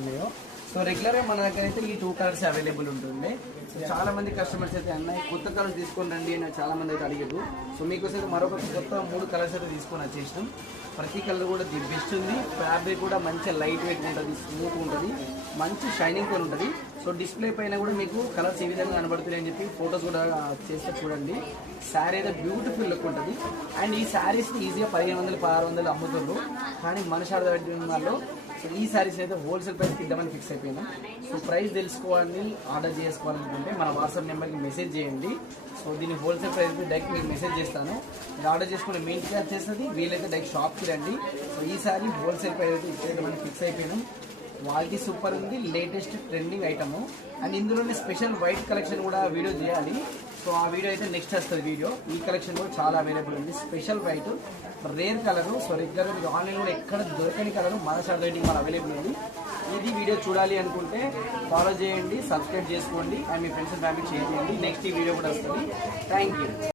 ఉన్నాయో. సో రెగ్యులర్గా మన దగ్గర అయితే ఈ 2 కలర్స్ అవైలబుల్ ఉంటుంది. సో చాలా మంది కస్టమర్స్ అయితే అన్నాయి కొత్త కలర్స్ తీసుకొని రండి అని చాలా మంది అయితే అడిగారు. సో మీకోసం అయితే మరొక కొత్త 3 కలర్స్ అయితే తీసుకొని వచ్చేసినాం. ప్రతి కలర్ కూడా ది బెస్ట్ ఉంది. ఫ్యాబ్రిక్ కూడా మంచి లైట్ వెయిట్ ఉంటుంది, స్మూత్ ఉంటుంది, మంచి షైనింగ్ తో ఉంటుంది. సో డిస్ప్లే పైన కూడా మీకు కలర్స్ ఏ విధంగా కనబడుతున్నాయి అని చెప్పి ఫొటోస్ కూడా చేస్తే చూడండి. శారీ అయితే బ్యూటిఫుల్ లుక్ ఉంటుంది. అండ్ ఈ శారీస్ని ఈజీగా 1500, 1600 అమ్ముతున్నారు. కానీ మన శారదా సో ఈ శారీస్ అయితే హోల్సేల్ ప్రైస్కి ఇద్దామని ఫిక్స్ అయిపోయినాం. సో ప్రైస్ తెలుసుకోవాలని ఆర్డర్ చేసుకోవాలనుకుంటే మన వాట్సాప్ నెంబర్కి మెసేజ్ చేయండి. సో దీన్ని హోల్సేల్ ప్రైస్ డైరెక్ట్ మీకు మెసేజ్ చేస్తాను. ఇది ఆర్డర్ చేసుకుంటే మీ ఇంటికి వచ్చేస్తుంది, వీలైతే డైరెక్ట్ షాప్కి రండి. సో ఈ సారీ హోల్సేల్ ప్రైస్ అయితే ఇచ్చేద్దామని ఫిక్స్ అయిపోయినాం. క్వాలిటీ సూపర్ ఉంది, లేటెస్ట్ ట్రెండింగ్ ఐటమ్. అండ్ ఇందులోనే స్పెషల్ వైట్ కలెక్షన్ కూడా వీడియో చేయాలి. సో ఆ వీడియో అయితే నెక్స్ట్ వస్తుంది వీడియో. ఈ కలెక్షన్ కూడా చాలా అవైలబుల్ ఉంది. Special white rare colour. So regular online కూడా ఎక్కడ దొరకని కలరు మన శారదా మన అవైలబుల్ ఉంది. ఇది వీడియో చూడాలి అనుకుంటే ఫాలో చేయండి, సబ్స్క్రైబ్ చేసుకోండి and me friends and family share చేయండి. నెక్స్ట్ ఈ వీడియో కూడా వస్తుంది. Thank you.